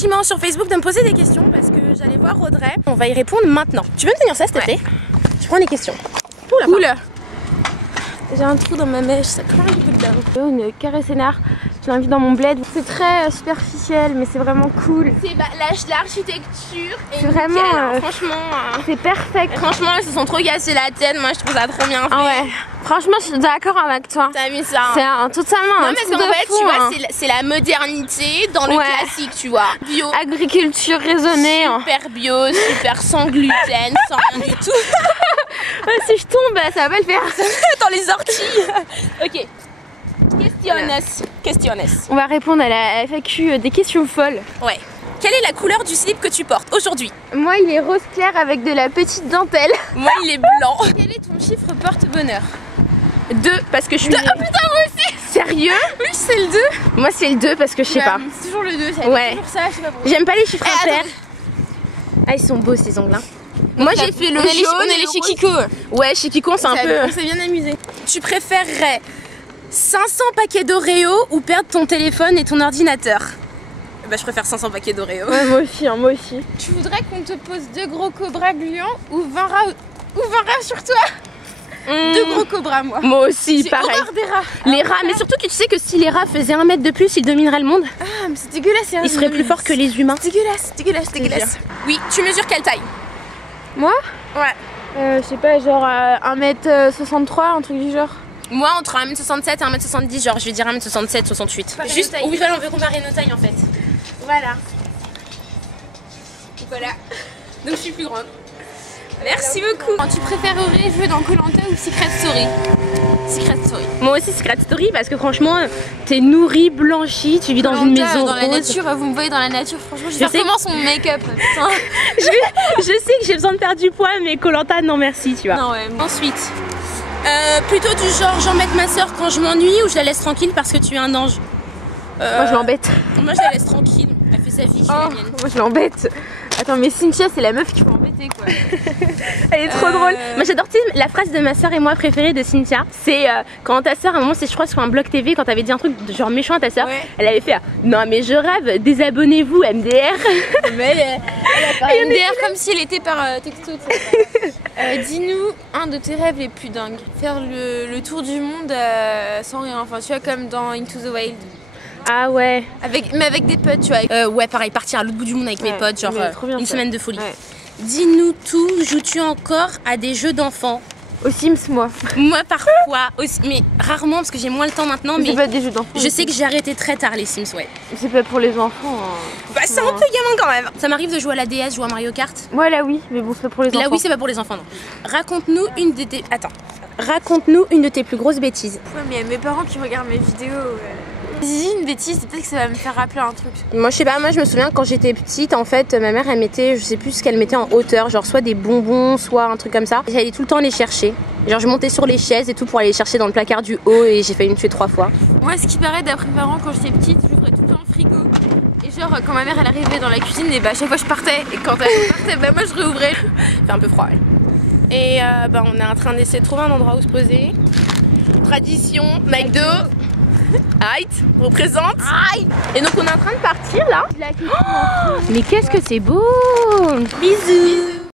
gentiment sur Facebook de me poser des questions parce que j'allais voir Audrey. On va y répondre maintenant. Tu peux me tenir ça s'il te plaît? Je prends les questions. Cool. J'ai un trou dans ma mèche, ça craint du coup dedans. Une carré scénar, je l'invite dans mon bled. C'est très superficiel mais c'est vraiment cool. C'est l'architecture est vraiment franchement c'est parfait. Franchement ils se sont trop cassés la tête, moi je trouve ça trop bien fait. Ah ouais. Franchement je suis d'accord avec toi. T'as mis ça. C'est totalement un truc de fou. Tu vois c'est la modernité dans le classique tu vois. Bio. Agriculture raisonnée. Super bio, super sans gluten, sans rien du tout. Si je tombe ça va pas le faire. Dans les orties. Ok. Questionnes. On va répondre à la FAQ des questions folles. Ouais. Quelle est la couleur du slip que tu portes aujourd'hui? Moi il est rose clair avec de la petite dentelle. Moi il est blanc. Quel est ton chiffre porte-bonheur? 2 parce que je suis... Oh putain moi aussi. Sérieux? Oui c'est le 2. Moi c'est le 2 parce que je sais pas. C'est toujours le 2, c'est toujours ça, je sais pas pourquoi. J'aime pas les chiffres impairs. Ah ils sont beaux ces ongles hein. Moi j'ai fait le jaune. On est les chez Kiko. Ouais chez Kiko c'est un peu... On s'est bien amusé. Tu préférerais 500 paquets d'Oreo ou perdre ton téléphone et ton ordinateur? Bah je préfère 500 paquets d'Oreo. Ouais moi aussi. Tu voudrais qu'on te pose 2 gros cobras gluants ou 20 rats sur toi? 2 gros cobras moi. Moi aussi pareil. J'ai horreur des rats. Les rats, mais surtout que tu sais que si les rats faisaient 1 mètre de plus, ils domineraient le monde. Ah mais c'est dégueulasse. Ils seraient plus forts que les humains. C'est dégueulasse. Oui, tu mesures quelle taille? Moi? Ouais. Je sais pas, genre 1m63, un truc du genre. Moi entre 1m67 et 1m70, genre je vais dire 1m67, 68. Juste, oui voilà, on veut comparer nos tailles en fait. Voilà. Donc je suis plus grande. Merci beaucoup. Tu préférerais jouer dans Koh-Lanta ou Secret Story? Secret Story. Moi aussi Secret Story parce que franchement t'es nourri, blanchi, tu vis dans une maison dans rose. La nature, vous me voyez dans la nature, franchement je vais faire comment son make-up. je sais que j'ai besoin de perdre du poids mais Koh-Lanta non merci tu vois. Non ouais. Ensuite. Plutôt du genre j'embête ma soeur quand je m'ennuie ou je la laisse tranquille parce que tu es un ange? Moi je l'embête. Moi je la laisse tranquille, elle fait sa vie, je fais la mienne. Moi je l'embête. Attends mais Cynthia c'est la meuf qu'il faut embêter quoi. Elle est trop drôle. Moi j'adore la phrase de ma soeur et moi préférée de Cynthia. C'est quand ta soeur à un moment, c'est je crois sur un blog TV, quand t'avais dit un truc genre méchant à ta soeur, elle avait fait non mais je rêve, désabonnez-vous MDR. Mais elle MDR comme si elle était par texto. Dis-nous un de tes rêves les plus dingues. Faire le tour du monde sans rien, enfin tu vois comme dans Into the Wild. Ah ouais. Mais avec des potes tu vois. Ouais pareil, partir à l'autre bout du monde avec mes potes, genre une semaine de folie. Dis-nous tout, joues-tu encore à des jeux d'enfants? Aux Sims moi. Moi parfois, aussi, mais rarement parce que j'ai moins le temps maintenant. Mais pas des jeux d'enfants. Je sais que j'ai arrêté très tard les Sims, ouais. C'est pas pour les enfants. Bah c'est un peu gamin quand même. Ça m'arrive de jouer à la DS, jouer à Mario Kart. Moi là oui, mais bon c'est pas pour les enfants. Là oui c'est pas pour les enfants non. Raconte-nous une de tes... Raconte-nous une de tes plus grosses bêtises. Ouais mais mes parents qui regardent mes vidéos... Dis une bêtise, peut-être que ça va me faire rappeler un truc. Moi je sais pas, moi je me souviens quand j'étais petite en fait ma mère elle mettait, je sais plus ce qu'elle mettait en hauteur, genre soit des bonbons, soit un truc comme ça. J'allais tout le temps les chercher. Genre je montais sur les chaises et tout pour aller les chercher dans le placard du haut et j'ai failli me tuer 3 fois. Moi ce qui paraît d'après mes parents quand j'étais petite, j'ouvrais tout le temps le frigo. Et genre quand ma mère elle arrivait dans la cuisine et bah à chaque fois je partais et quand elle partait bah moi je réouvrais. Fait un peu froid ouais. Et bah on est en train d'essayer de trouver un endroit où se poser. Tradition, McDo. Aïe, représente. Aïe. Et donc on est en train de partir là. Oh, mais qu'est-ce que c'est beau. Bisous.